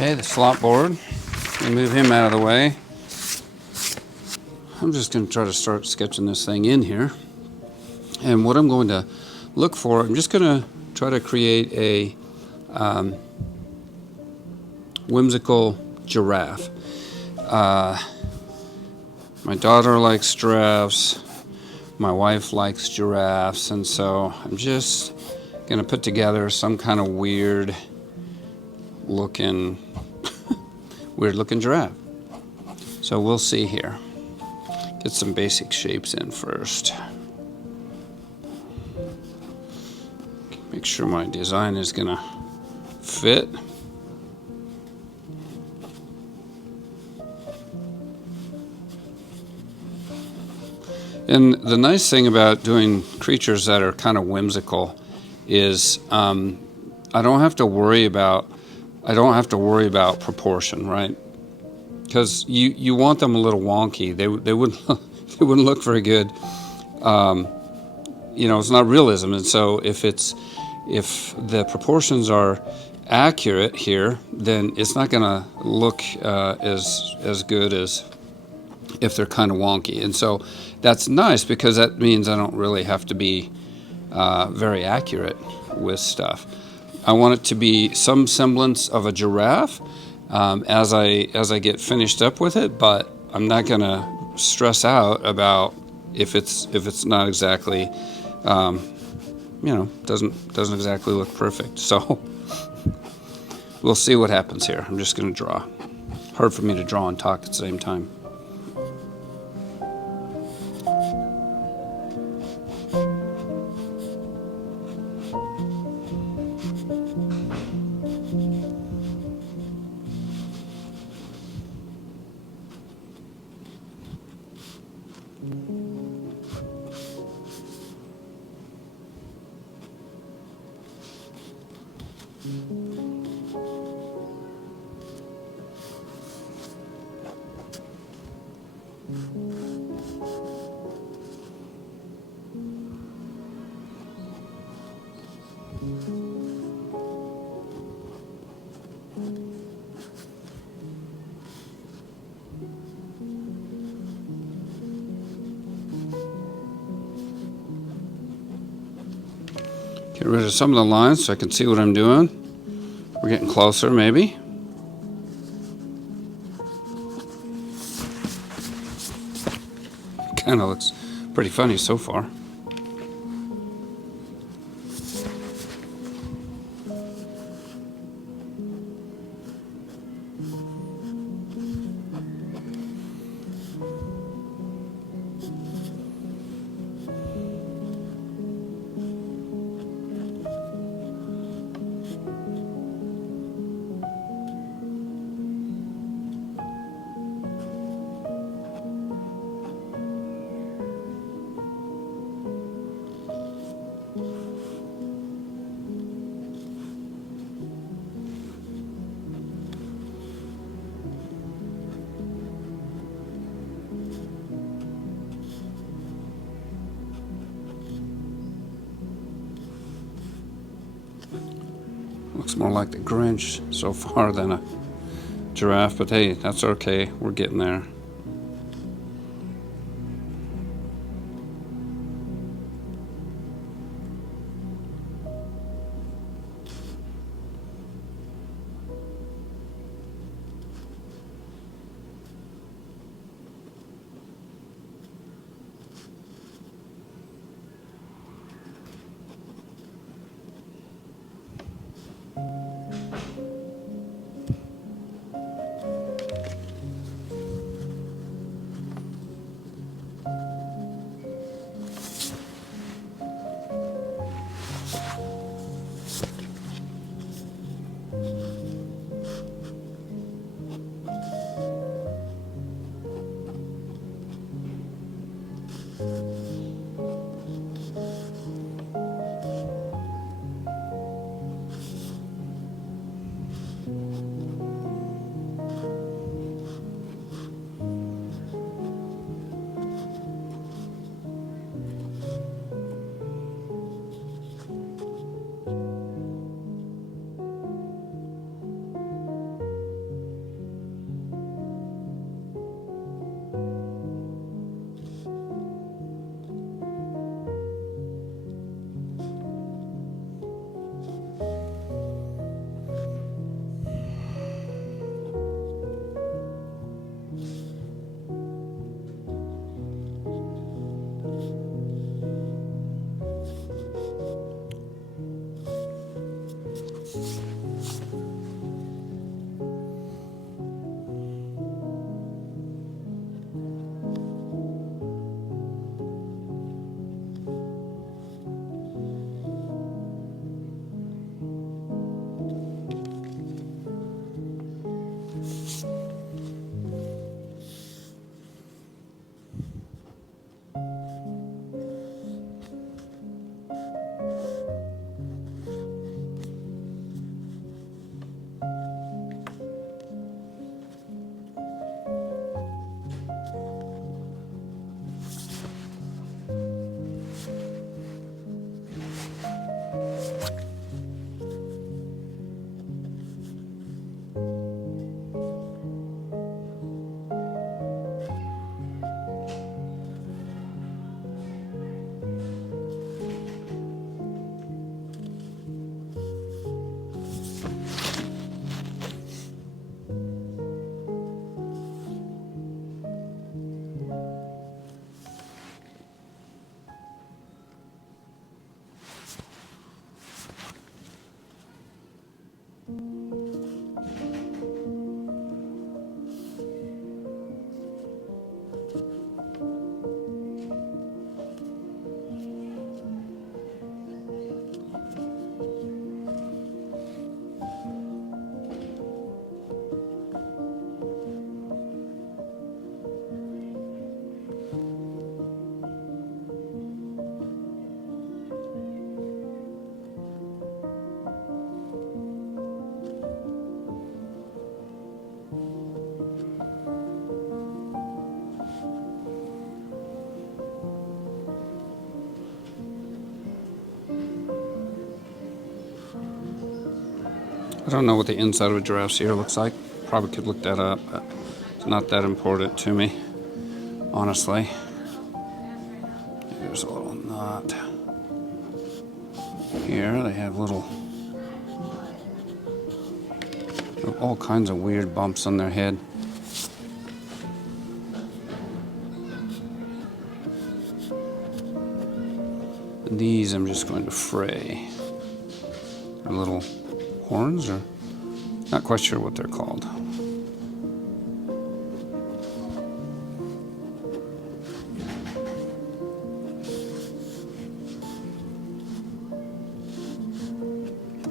Okay, the slot board. We'll move him out of the way. I'm just going to try to start sketching this thing in here. And what I'm going to look for, I'm just going to try to create a whimsical giraffe. My daughter likes giraffes. My wife likes giraffes. And so I'm just going to put together some kind of weird looking giraffe. So we'll see here. Get some basic shapes in first. Make sure my design is gonna fit. And the nice thing about doing creatures that are kind of whimsical is I don't have to worry about proportion, right? Because you want them a little wonky. They wouldn't they wouldn't look very good. It's not realism, and so if the proportions are accurate here, then it's not going to look as good as if they're kind of wonky. And so that's nice because that means I don't really have to be very accurate with stuff. I want it to be some semblance of a giraffe as I get finished up with it, but I'm not going to stress out about if it's not exactly doesn't exactly look perfect. So we'll see what happens here. I'm just going to draw. Hard for me to draw and talk at the same time. Get rid of some of the lines so I can see what I'm doing. We're getting closer, maybe. Kind of looks pretty funny so far. Looks more like the Grinch so far than a giraffe, but hey, that's okay. We're getting there. I don't know what the inside of a giraffe's ear looks like. Probably could look that up, but it's not that important to me, honestly. There's a little knot here. They have all kinds of weird bumps on their head. And these I'm just going to fray. They're little horns, or not quite sure what they're called.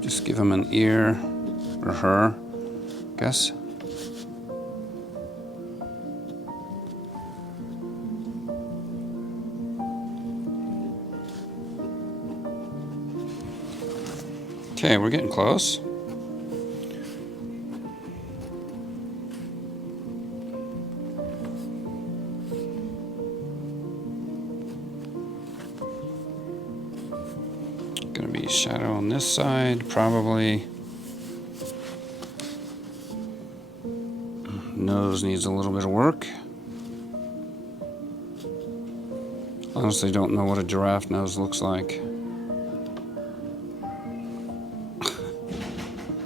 Just give him an ear, or her, I guess. Okay, we're getting close. Gonna be shadow on this side, probably. Nose needs a little bit of work. Honestly, don't know what a giraffe nose looks like.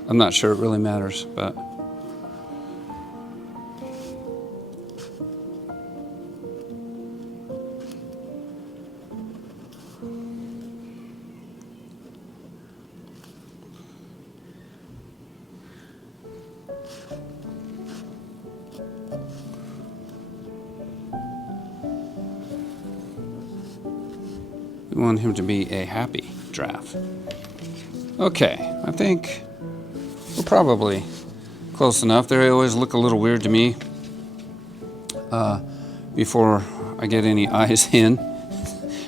I'm not sure it really matters, but we want him to be a happy giraffe. Okay, I think we're probably close enough. They always look a little weird to me before I get any eyes in.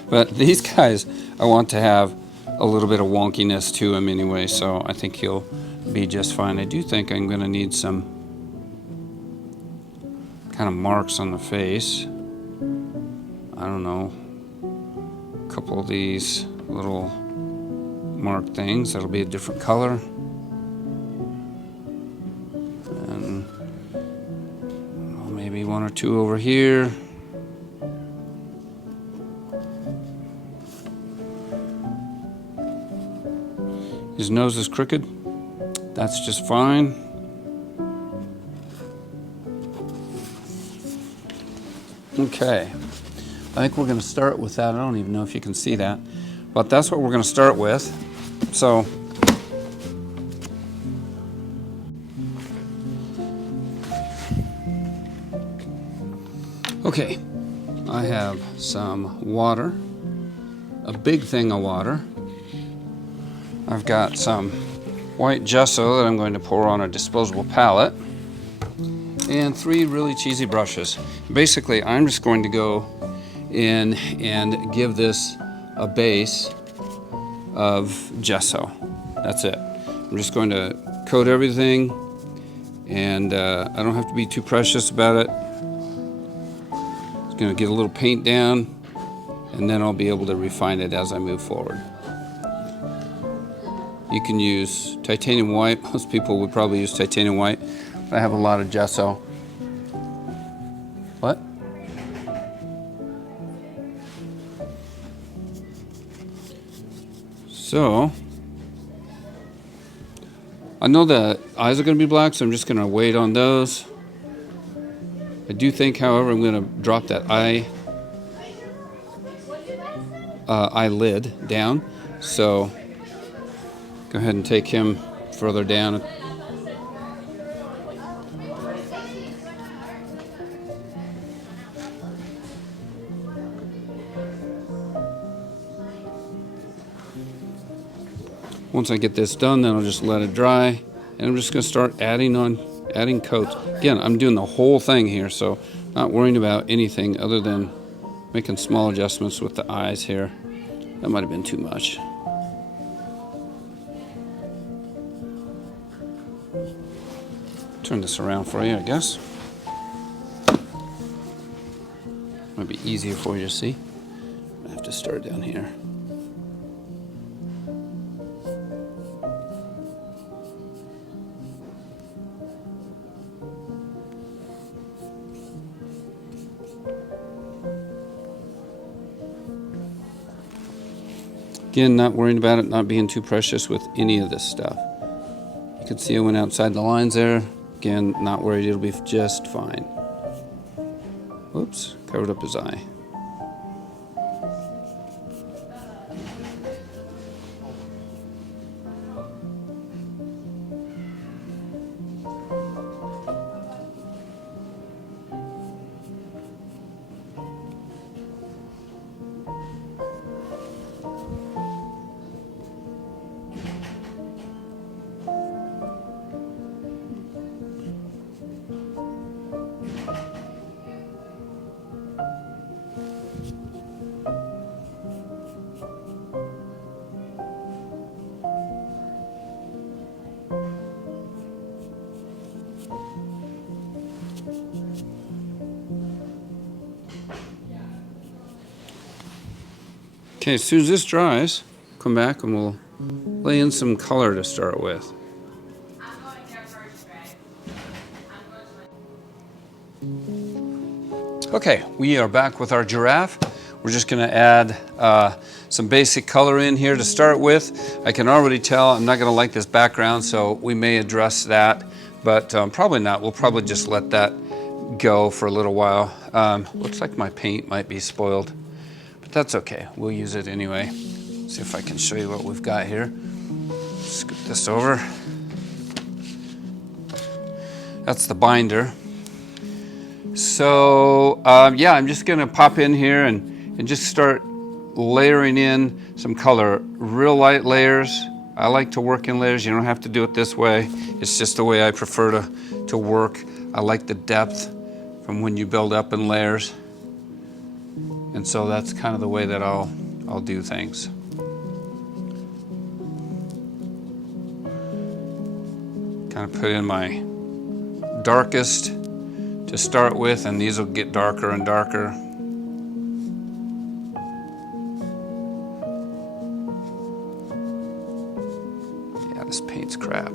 But these guys, I want to have a little bit of wonkiness to him anyway, so I think he'll be just fine. I do think I'm going to need some kind of marks on the face. I don't know, a couple of these little mark things that'll be a different color. And maybe one or two over here. His nose is crooked. That's just fine. Okay, I think we're going to start with that. I don't even know if you can see that, but that's what we're going to start with. So Okay, I have some water, a big thing of water. I've got some white gesso that I'm going to pour on a disposable palette, and 3 really cheesy brushes. Basically, I'm just going to go in and give this a base of gesso. That's it. I'm just going to coat everything, and I don't have to be too precious about it. It's going to get a little paint down, and then I'll be able to refine it as I move forward. You can use titanium white. Most people would probably use titanium white. I have a lot of gesso. What? So, I know the eyes are going to be black, so I'm just going to wait on those. I do think, however, I'm going to drop that eyelid down. So, go ahead and take him further down. Once I get this done, then I'll just let it dry, and I'm just going to start adding coats. Again, I'm doing the whole thing here, so not worrying about anything other than making small adjustments with the eyes here. That might have been too much. Turn this around for you, I guess. Might be easier for you to see. I have to start down here. Again, not worrying about it, not being too precious with any of this stuff. You can see I went outside the lines there. Again, not worried, it'll be just fine. Whoops, covered up his eye. Okay, as soon as this dries, come back and we'll lay in some color to start with. Okay, we are back with our giraffe. We're just going to add some basic color in here to start with. I can already tell I'm not going to like this background, so we may address that, but probably not. We'll probably just let that go for a little while. Looks like my paint might be spoiled. That's okay, we'll use it anyway. See if I can show you what we've got here. Scoop this over. That's the binder. So yeah, I'm just gonna pop in here and just start layering in some color. Real light layers. I like to work in layers. You don't have to do it this way. It's just the way I prefer to work. I like the depth from when you build up in layers. And so that's kind of the way that I'll do things. Kind of put in my darkest to start with, and these will get darker and darker. Yeah, this paint's crap.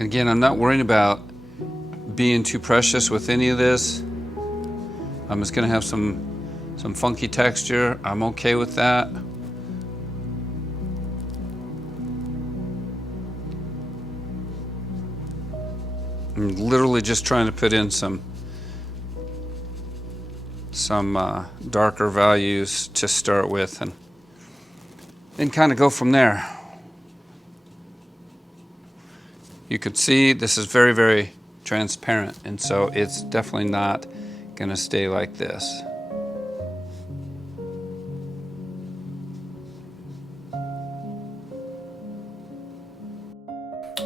Again, I'm not worried about being too precious with any of this. I'm just going to have some funky texture. I'm okay with that. I'm literally just trying to put in some some darker values to start with, and kind of go from there. You can see this is very, very transparent, and so it's definitely not going to stay like this.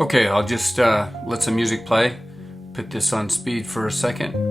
Okay, I'll just let some music play. Put this on speed for a second.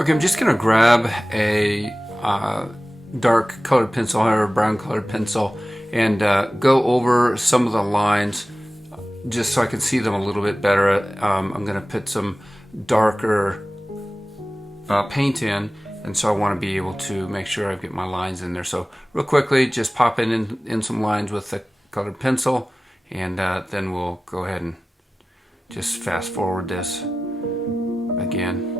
Okay, I'm just going to grab a dark colored pencil or a brown colored pencil and go over some of the lines just so I can see them a little bit better. I'm going to put some darker paint in, and so I want to be able to make sure I get my lines in there. So real quickly, just pop in some lines with the colored pencil, and then we'll go ahead and just fast forward this again.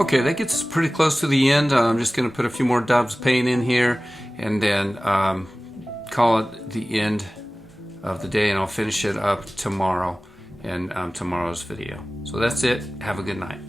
Okay, that gets pretty close to the end. I'm just going to put a few more doves paint in here and then call it the end of the day, and I'll finish it up tomorrow in tomorrow's video. So that's it. Have a good night.